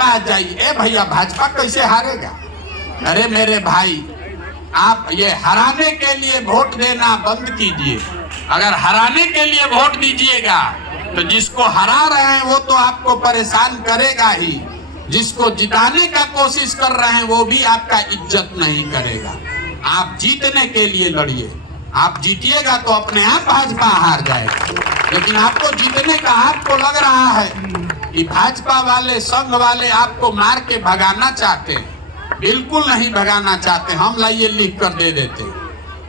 पास जाइए, ए भैया भाजपा कैसे हारेगा? अरे मेरे भाई, आप ये हराने के लिए वोट देना बंद कीजिए। अगर हराने के लिए वोट दीजिएगा तो जिसको हरा रहे हैं वो तो आपको परेशान करेगा ही, जिसको जिताने का कोशिश कर रहे हैं वो भी आपका इज्जत नहीं करेगा। आप जीतने के लिए लड़िए, आप जीतिएगा तो अपने आप भाजपा हार जाएगा। लेकिन आपको जीतने का आपको लग रहा है कि भाजपा वाले, संघ वाले आपको मार के भगाना चाहते हैं। बिल्कुल नहीं भगाना चाहते, हम लाइए लिख कर दे देते।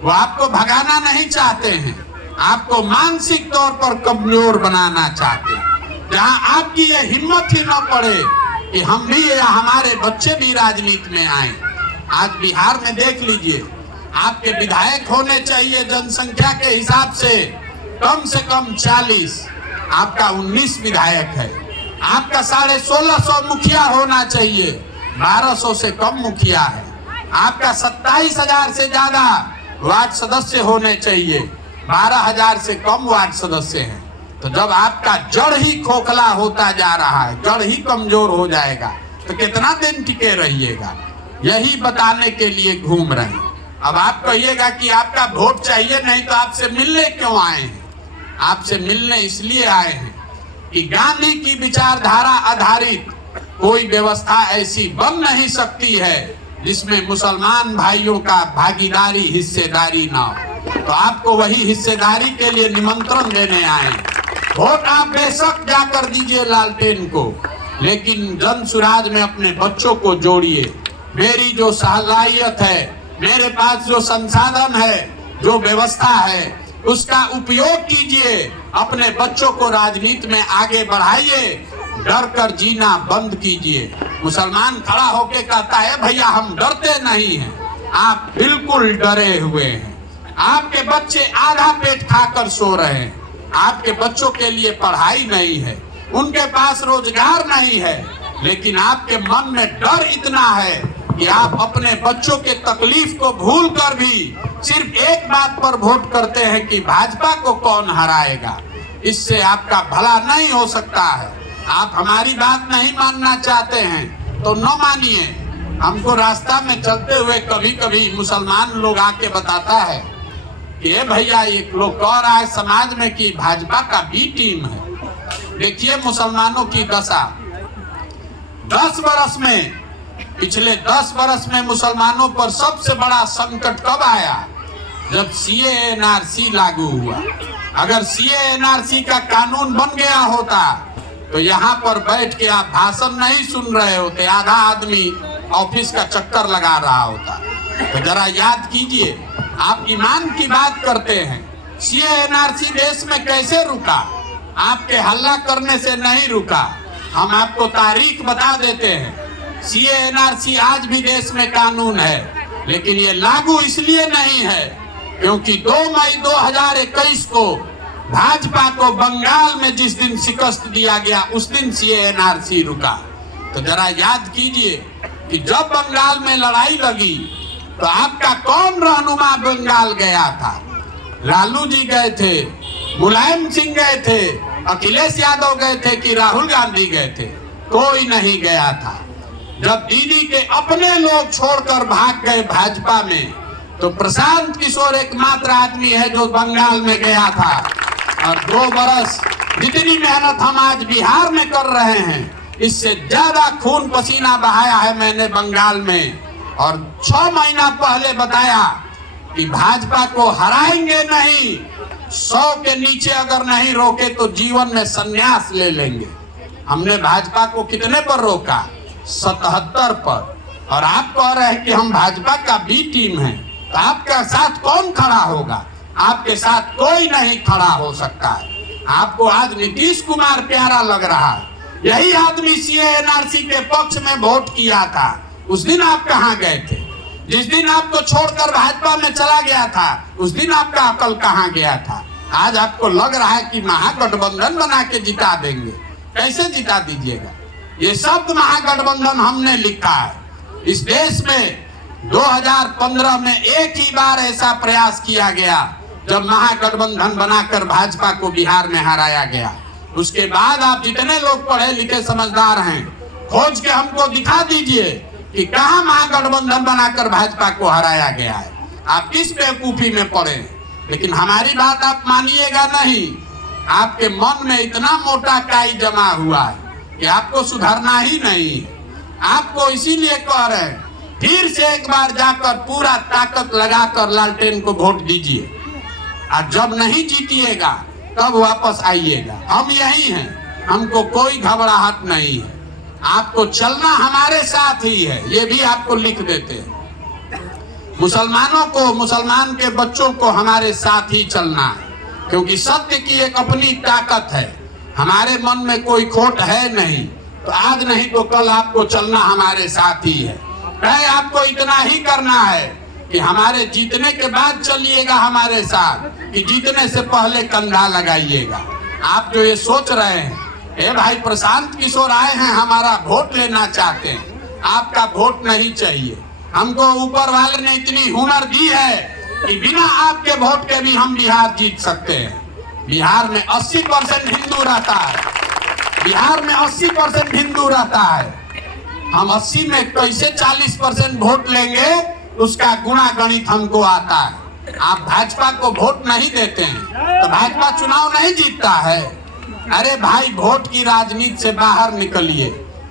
वो आपको भगाना नहीं चाहते हैं, आपको मानसिक तौर पर कमजोर बनाना चाहते हैं। जहां आपकी ये हिम्मत ही न पड़े कि हम भी या हमारे बच्चे भी राजनीति में आए। आज बिहार में देख लीजिए, आपके विधायक होने चाहिए जनसंख्या के हिसाब से कम 40, आपका 19 विधायक है। आपका 1650 मुखिया होना चाहिए, 1200 से कम मुखिया है। आपका 27,000 से ज्यादा वार्ड सदस्य होने चाहिए, 12,000 से कम वार्ड सदस्य हैं। तो जब आपका जड़ ही खोखला होता जा रहा है, जड़ ही कमजोर हो जाएगा तो कितना दिन टिके रहिएगा? यही बताने के लिए घूम रहे हैं। अब आप कहिएगा कि आपका वोट चाहिए, नहीं तो आपसे मिलने क्यों आए हैं? आपसे मिलने इसलिए आए हैं कि गांधी की विचारधारा आधारित कोई व्यवस्था ऐसी बन नहीं सकती है जिसमें मुसलमान भाइयों का भागीदारी, हिस्सेदारी ना हो। तो आपको वही हिस्सेदारी के लिए निमंत्रण देने आए। वोट आप बेशक जाकर दीजिए लालटेन को, लेकिन जन सुराज में अपने बच्चों को जोड़िए। मेरी जो सलाहियत है, मेरे पास जो संसाधन है, जो व्यवस्था है, उसका उपयोग कीजिए। अपने बच्चों को राजनीति में आगे बढ़ाइए, डर कर जीना बंद कीजिए। मुसलमान खड़ा होके कहता है भैया हम डरते नहीं हैं, आप बिल्कुल डरे हुए हैं। आपके बच्चे आधा पेट खाकर सो रहे हैं, आपके बच्चों के लिए पढ़ाई नहीं है, उनके पास रोजगार नहीं है, लेकिन आपके मन में डर इतना है कि आप अपने बच्चों के तकलीफ को भूल कर भी सिर्फ एक बात पर वोट करते हैं कि भाजपा को कौन हराएगा। इससे आपका भला नहीं हो सकता है। आप हमारी बात नहीं मानना चाहते हैं तो न मानिए। हमको रास्ता में चलते हुए कभी कभी मुसलमान लोग आके बताता है कि ये भैया एक लोग कह रहा है समाज में कि भाजपा का बी टीम है। देखिए मुसलमानों की दशा, 10 बरस में, पिछले 10 बरस में मुसलमानों पर सबसे बड़ा संकट कब आया? जब CA NRC लागू हुआ। अगर CA NRC का कानून बन गया होता तो यहाँ पर बैठ के आप भाषण नहीं सुन रहे होते, आधा आदमी ऑफिस का चक्कर लगा रहा होता। तो जरा याद कीजिए, आप ईमान की बात करते हैं। CA NRC देश में कैसे रुका? आपके हल्ला करने से नहीं रुका। हम आपको तारीख बता देते हैं। CA NRC आज भी देश में कानून है, लेकिन ये लागू इसलिए नहीं है क्योंकि 2 मई 2021 को भाजपा को बंगाल में जिस दिन शिकस्त दिया गया उस दिन CA NRC रुका। तो जरा याद कीजिए कि जब बंगाल में लड़ाई लगी तो आपका कौन रहनुमा बंगाल गया था? लालू जी गए थे, मुलायम सिंह गए थे, अखिलेश यादव गए थे कि राहुल गांधी गए थे? कोई नहीं गया था। जब दीदी के अपने लोग छोड़कर भाग गए भाजपा में, तो प्रशांत किशोर एकमात्र आदमी है जो बंगाल में गया था। और 2 बरस जितनी मेहनत हम आज बिहार में कर रहे हैं, इससे ज्यादा खून पसीना बहाया है मैंने बंगाल में। और 6 महीना पहले बताया कि भाजपा को हराएंगे नहीं, 100 के नीचे अगर नहीं रोके तो जीवन में संन्यास ले लेंगे। हमने भाजपा को कितने पर रोका? 77 पर। और आप कह रहे हैं कि हम भाजपा का बी टीम है, तो आपके साथ कौन खड़ा होगा? आपके साथ कोई नहीं खड़ा हो सकता है। आपको आज नीतीश कुमार प्यारा लग रहा है। यही आदमी CA NRC के पक्ष में वोट किया था। उस दिन आप कहाँ गए थे? जिस दिन आपको छोड़कर भाजपा में चला गया था उस दिन आपका अकल कहाँ गया था? आज आपको लग रहा है कि महागठबंधन बना के जिता देंगे। कैसे जिता दीजिएगा? ये शब्द महागठबंधन हमने लिखा है। इस देश में 2015 में एक ही बार ऐसा प्रयास किया गया जब महागठबंधन बनाकर भाजपा को बिहार में हराया गया। उसके बाद आप जितने लोग पढ़े लिखे समझदार हैं, खोज के हमको दिखा दीजिए कि कहां महागठबंधन बनाकर भाजपा को हराया गया है। आप किस बेवकूफी में पड़े। लेकिन हमारी बात आप मानिएगा नहीं। आपके मन में इतना मोटा काई जमा हुआ है कि आपको सुधरना ही नहीं। आपको इसीलिए कह रहे हैं, फिर से एक बार जाकर पूरा ताकत लगाकर लालटेन को वोट दीजिए, और जब नहीं जीतिएगा तब वापस आइएगा। हम यही हैं, हमको कोई घबराहट नहीं है। आपको चलना हमारे साथ ही है, ये भी आपको लिख देते हैं। मुसलमानों को, मुसलमान के बच्चों को हमारे साथ ही चलना है, क्योंकि सत्य की एक अपनी ताकत है। हमारे मन में कोई खोट है नहीं, तो आज नहीं तो कल आपको चलना हमारे साथ ही है। कहे आपको इतना ही करना है कि हमारे जीतने के बाद चलिएगा हमारे साथ, कि जीतने से पहले कंधा लगाइएगा। आप जो ये सोच रहे हैं, ए भाई प्रशांत किशोर आए हैं, हमारा वोट लेना चाहते हैं, आपका वोट नहीं चाहिए। हमको ऊपर वाले ने इतनी हुनर दी है कि बिना आपके वोट के भी हम बिहार जीत सकते हैं। बिहार में 80% हिंदू रहता है, बिहार में 80% हिंदू रहता है। हम 80 में कैसे 40% वोट लेंगे, उसका गुणा गणित हमको आता है। आप भाजपा को वोट नहीं देते हैं तो भाजपा चुनाव नहीं जीतता है। अरे भाई, वोट की राजनीति से बाहर निकलिए,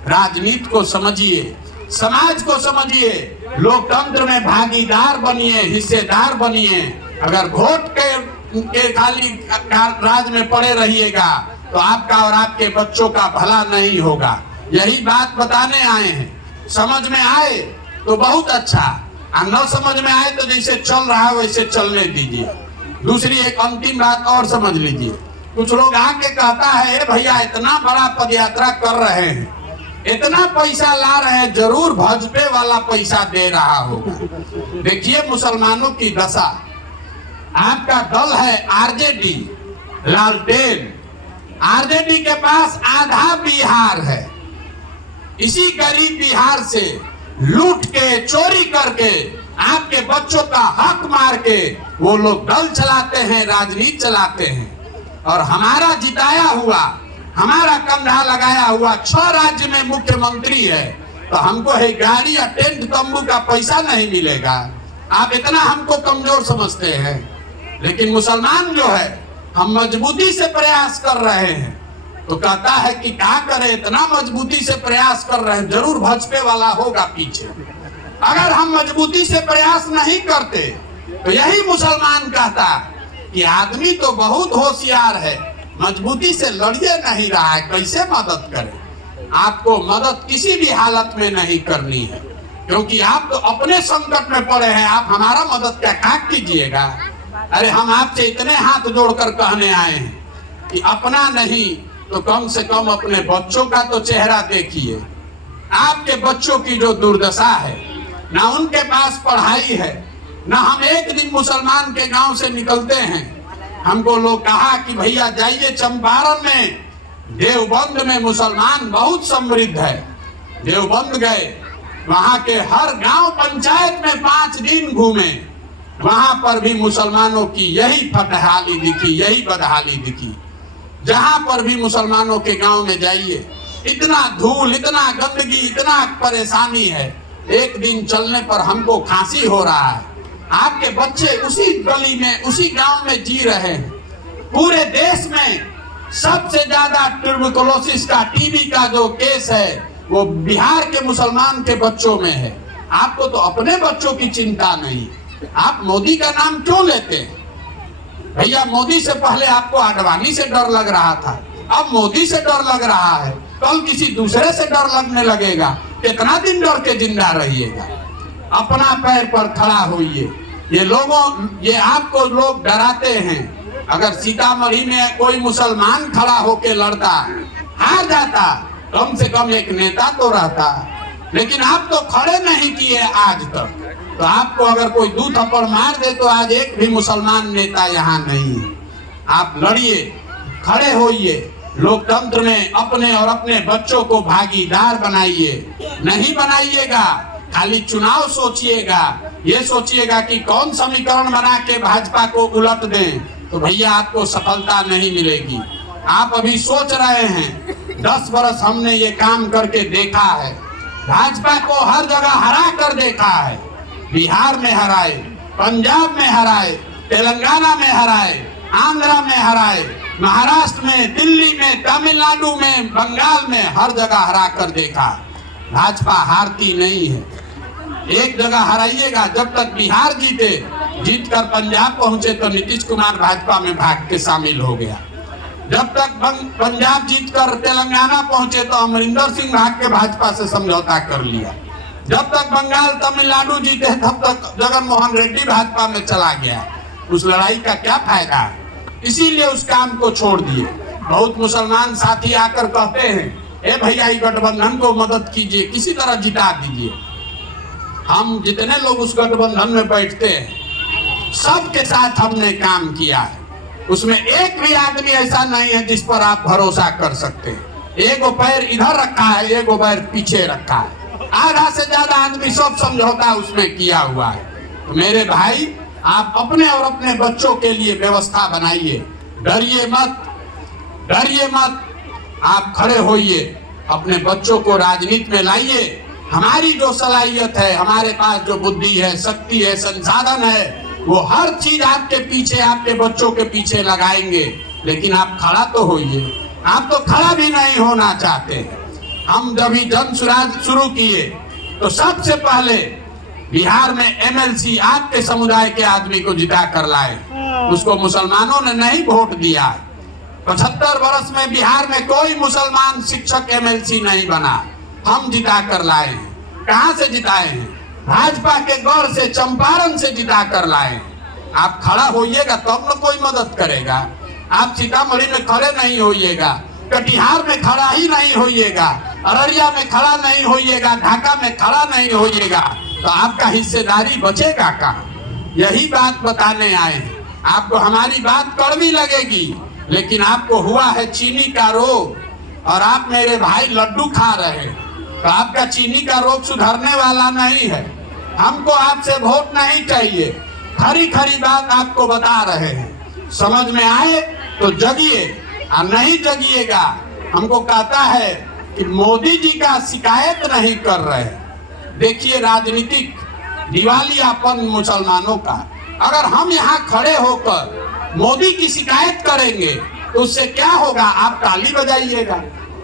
राजनीति को समझिए, समाज को समझिए, लोकतंत्र में भागीदार बनिए, हिस्सेदार बनिए। अगर वोट के खाली राज में पड़े रहिएगा तो आपका और आपके बच्चों का भला नहीं होगा। यही बात बताने आए हैं। समझ में आए तो बहुत अच्छा, और न समझ में आए तो जैसे चल रहा है वैसे चलने दीजिए। दूसरी एक अंतिम बात और समझ लीजिए। कुछ लोग आके कहता है, भैया इतना बड़ा पदयात्रा कर रहे हैं, इतना पैसा ला रहे हैं, जरूर भाजपा वाला पैसा दे रहा होगा। देखिए मुसलमानों की दशा, आपका दल है आरजेडी, लालटेन। आरजेडी के पास आधा बिहार है। इसी गरीब बिहार से लूट के, चोरी करके, आपके बच्चों का हक मार के वो लोग दल चलाते हैं, राजनीति चलाते हैं। और हमारा जिताया हुआ, हमारा कंधा लगाया हुआ 6 राज्य में मुख्यमंत्री है, तो हमको है गाड़ी या टेंट तंबू का पैसा नहीं मिलेगा। आप इतना हमको कमजोर समझते हैं। लेकिन मुसलमान जो है, हम मजबूती से प्रयास कर रहे हैं, तो कहता है कि क्या करे, इतना मजबूती से प्रयास कर रहे हैं, जरूर भाजपा वाला होगा पीछे। अगर हम मजबूती से प्रयास नहीं करते तो यही मुसलमान कहता कि आदमी तो बहुत होशियार है, मजबूती से लड़िए नहीं रहा है, कैसे मदद करे। आपको मदद किसी भी हालत में नहीं करनी है, क्योंकि आप तो अपने संकट में पड़े हैं। आप हमारा मदद क्या कीजिएगा। अरे हम आपसे इतने हाथ जोड़कर कहने आए हैं कि अपना नहीं तो कम से कम अपने बच्चों का तो चेहरा देखिए। आपके बच्चों की जो दुर्दशा है, ना उनके पास पढ़ाई है, ना हम एक दिन मुसलमान के गांव से निकलते हैं। हमको लोग कहा कि भैया जाइए चंपारण में, देवबंद में मुसलमान बहुत समृद्ध है। देवबंद गए, वहां के हर गांव पंचायत में 5 दिन घूमे, वहां पर भी मुसलमानों की यही फटहाली दिखी, यही बदहाली दिखी। जहां पर भी मुसलमानों के गांव में जाइए, इतना धूल, इतना गंदगी, इतना परेशानी है। एक दिन चलने पर हमको खांसी हो रहा है। आपके बच्चे उसी गली में, उसी गांव में जी रहे हैं। पूरे देश में सबसे ज्यादा ट्यूबरकुलोसिस का, टीबी का जो केस है, वो बिहार के मुसलमान के बच्चों में है। आपको तो अपने बच्चों की चिंता नहीं। आप मोदी का नाम क्यों लेते हैं? भैया, मोदी से पहले आपको आडवाणी से डर लग रहा था, अब मोदी से डर लग रहा है, कल किसी दूसरे से डर लगने लगेगा। कितना दिन डर के जिंदा रहिएगा? अपना पैर पर खड़ा होइए। ये आपको लोग डराते हैं। अगर सीतामढ़ी में कोई मुसलमान खड़ा होके लड़ता, हार जाता, कम से कम एक नेता तो रहता। लेकिन आप तो खड़े नहीं किए आज तक। तो आपको अगर कोई 2 थप्पड़ मार दे तो आज एक भी मुसलमान नेता यहाँ नहीं है। आप लड़िए, खड़े होइए, लोकतंत्र में अपने और अपने बच्चों को भागीदार बनाइए। नहीं बनाइएगा, खाली चुनाव सोचिएगा, ये सोचिएगा कि कौन समीकरण बना के भाजपा को उलट दें, तो भैया आपको सफलता नहीं मिलेगी। आप अभी सोच रहे हैं 10 बरस हमने ये काम करके देखा है। भाजपा को हर जगह हरा कर देखा है। बिहार में हराए, पंजाब में हराए, तेलंगाना में हराए, आंध्रा में हराए, महाराष्ट्र में, दिल्ली में, तमिलनाडु में, बंगाल में, हर जगह हरा कर देखा। भाजपा हारती नहीं है। एक जगह हराइएगा, जब तक बिहार जीते, जीतकर पंजाब पहुंचे तो नीतीश कुमार भाजपा में भाग के शामिल हो गया। जब तक पंजाब जीतकर तेलंगाना पहुंचे तो अमरिंदर सिंह भाग के भाजपा से समझौता कर लिया। जब तक बंगाल तमिलनाडु जीते तब तक जगन मोहन रेड्डी भाजपा में चला गया। उस लड़ाई का क्या फायदा है? इसीलिए उस काम को छोड़ दिए। बहुत मुसलमान साथी आकर कहते हैं, ए भैया ये गठबंधन को मदद कीजिए, किसी तरह जिता दीजिए। हम जितने लोग उस गठबंधन में बैठते हैं, सबके साथ हमने काम किया है। उसमें एक भी आदमी ऐसा नहीं है जिस पर आप भरोसा कर सकते हैं। एक पैर इधर रखा है, एक पैर पीछे रखा है। आधा से ज्यादा आदमी सब समझौता उसमें किया हुआ है। तो मेरे भाई, आप अपने और अपने बच्चों के लिए व्यवस्था बनाइए। डरिए मत, डरिए मत। आप खड़े होइए, अपने बच्चों को राजनीति में लाइए। हमारी जो सलाहियत है, हमारे पास जो बुद्धि है, शक्ति है, संसाधन है, वो हर चीज आपके पीछे, आपके बच्चों के पीछे लगाएंगे। लेकिन आप खड़ा तो होइए। आप तो खड़ा भी नहीं होना चाहते। हम जब ही जन सुराज शुरू किए तो सबसे पहले बिहार में एमएलसी आपके समुदाय के आदमी को जिता कर लाए। उसको मुसलमानों ने नहीं वोट दिया। 75 वर्ष में बिहार में कोई मुसलमान शिक्षक एमएलसी नहीं बना, हम जिता कर लाए हैं। कहां से जिताए हैं? भाजपा के गढ़ से, चंपारण से जिता कर लाए। आप खड़ा होइएगा तब न कोई मदद करेगा। आप सीतामढ़ी में खड़े नहीं होइएगा, कटिहार में खड़ा ही नहीं होइएगा, अररिया में खड़ा नहीं होइएगा, ढाका में खड़ा नहीं होइएगा, तो आपका हिस्सेदारी बचेगा कहाँ? यही बात बताने आए हैं। आपको हमारी बात कड़वी लगेगी, लेकिन आपको हुआ है चीनी का रोग और आप मेरे भाई लड्डू खा रहे हैं, तो आपका चीनी का रोग सुधरने वाला नहीं है। हमको आपसे वोट नहीं चाहिए। खरी खरी बात आपको बता रहे हैं। समझ में आए तो जगिए, और नहीं जगिएगा। हमको कहता है कि मोदी जी का शिकायत नहीं कर रहे। देखिए राजनीतिक दिवालियापन मुसलमानों का। अगर हम यहाँ खड़े होकर मोदी की शिकायत करेंगे तो उससे क्या होगा? आप ताली बजाइएगा।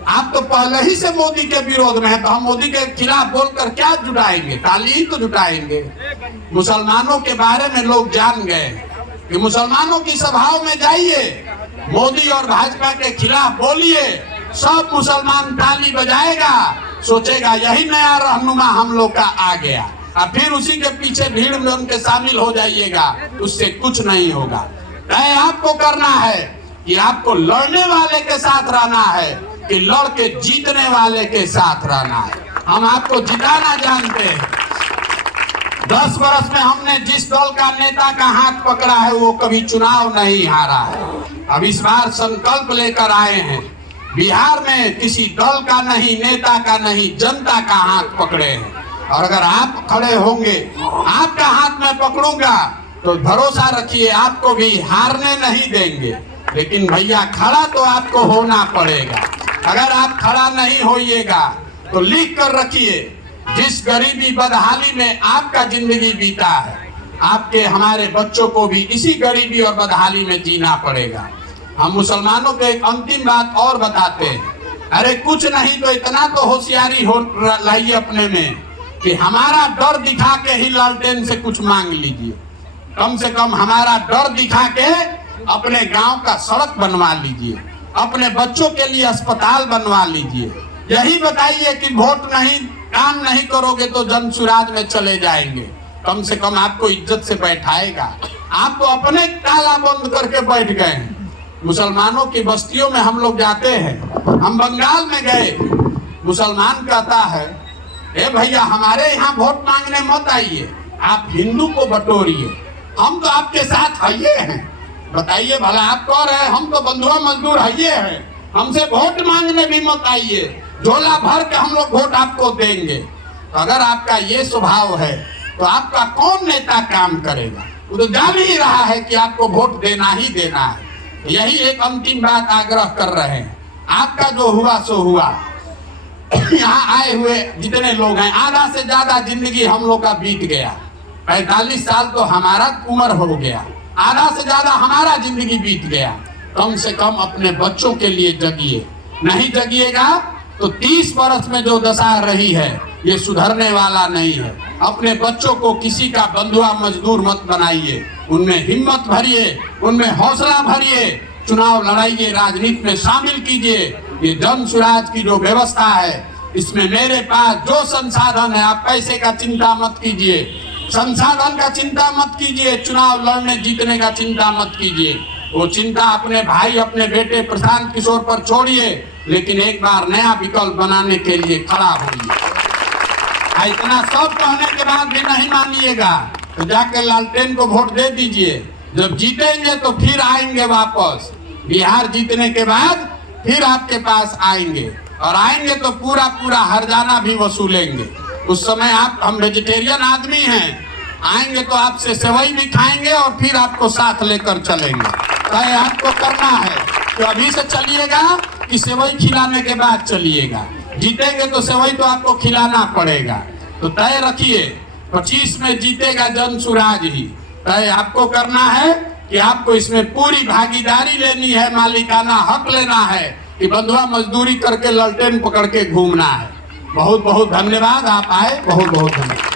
आप तो पहले ही से मोदी के विरोध में है, तो हम मोदी के खिलाफ बोलकर क्या जुटाएंगे? ताली ही तो जुटाएंगे। मुसलमानों के बारे में लोग जान गए कि मुसलमानों की सभाओं में जाइए, मोदी और भाजपा के खिलाफ बोलिए, सब मुसलमान ताली बजाएगा, सोचेगा यही नया रहनुमा हम लोग का आ गया, और फिर उसी के पीछे भीड़ में उनके शामिल हो जाइएगा। उससे कुछ नहीं होगा। तय आपको करना है कि आपको लड़ने वाले के साथ रहना है कि लड़ के जीतने वाले के साथ रहना है। हम आपको जिताना जानते हैं। 10 वर्ष में हमने जिस दल का नेता का हाथ पकड़ा है वो कभी चुनाव नहीं हारा है। अब इस बार संकल्प लेकर आए हैं, बिहार में किसी दल का नहीं, नेता का नहीं, जनता का हाथ पकड़े हैं। और अगर आप खड़े होंगे, आपका हाथ मैं पकड़ूंगा, तो भरोसा रखिए आपको भी हारने नहीं देंगे। लेकिन भैया खड़ा तो आपको होना पड़ेगा। अगर आप खड़ा नहीं होइएगा तो लिख कर रखिए, जिस गरीबी बदहाली में आपका जिंदगी बीता है, आपके हमारे बच्चों को भी इसी गरीबी और बदहाली में जीना पड़ेगा। हम मुसलमानों को एक अंतिम बात और बताते हैं। अरे कुछ नहीं तो इतना तो होशियारी हो लाइए अपने में कि हमारा डर दिखा के ही लालटेन से कुछ मांग लीजिए। कम से कम हमारा डर दिखा के अपने गांव का सड़क बनवा लीजिए, अपने बच्चों के लिए अस्पताल बनवा लीजिए। यही बताइए कि वोट नहीं, काम नहीं करोगे तो जन सुराज में चले जाएंगे। कम से कम आपको इज्जत से बैठाएगा। आप तो अपने ताला बंद करके बैठ गए हैं। मुसलमानों की बस्तियों में हम लोग जाते हैं। हम बंगाल में गए, मुसलमान कहता है, ए भैया हमारे यहाँ वोट मांगने मत आइए, आप हिंदू को बटोरिए, हम तो आपके साथ हइये हैं। बताइए भला आप कह रहे हैं हम तो बंधुआ मजदूर हइये हैं, हमसे वोट मांगने भी मत आइए, झोला भर के हम लोग वोट आपको देंगे। अगर आपका ये स्वभाव है तो आपका कौन नेता काम करेगा? वो तो जान ही रहा है कि आपको वोट देना ही देना है। यही एक अंतिम बात आग्रह कर रहे हैं। आपका जो हुआ सो हुआ। यहाँ आए हुए जितने लोग हैं, आधा से ज्यादा जिंदगी हम लोग का बीत गया। 45 साल तो हमारा उम्र हो गया, आधा से ज्यादा हमारा जिंदगी बीत गया। कम से कम अपने बच्चों के लिए जगिए। नहीं जगिएगा तो 30 वर्ष में जो दशा रही है ये सुधरने वाला नहीं है। अपने बच्चों को किसी का बंधुआ मजदूर मत बनाइए, उनमें हिम्मत भरिए, उनमें हौसला भरिए, चुनाव लड़ाइए, राजनीति में शामिल कीजिए। ये जन स्वराज की जो व्यवस्था है इसमें मेरे पास जो संसाधन है, आप पैसे का चिंता मत कीजिए, संसाधन का चिंता मत कीजिए, चुनाव लड़ने जीतने का चिंता मत कीजिए। वो चिंता अपने भाई अपने बेटे प्रशांत किशोर पर छोड़िए, लेकिन एक बार नया विकल्प बनाने के लिए खड़ा होइए। इतना सब कहने के बाद भी नहीं मानिएगा तो जाके लालटेन को वोट दे दीजिए। जब जीतेंगे तो फिर आएंगे वापस, बिहार जीतने के बाद फिर आपके पास आएंगे, और आएंगे तो पूरा पूरा हर्जाना भी वसूलेंगे। उस समय आप, हम वेजिटेरियन आदमी हैं, आएंगे तो आपसे सेवई भी खाएंगे और फिर आपको साथ लेकर चलेंगे। तय आपको करना है तो अभी से चलिएगा कि सेवई खिलाने के बाद चलिएगा। जीतेंगे तो सेवई तो आपको खिलाना पड़ेगा, तो तय रखिए 25 में जीतेगा जन स्वराज ही। तय आपको करना है कि आपको इसमें पूरी भागीदारी लेनी है, मालिकाना हक लेना है कि बंधुआ मजदूरी करके लालटेन पकड़ के घूमना है। बहुत बहुत धन्यवाद, आप आए, बहुत बहुत धन्यवाद।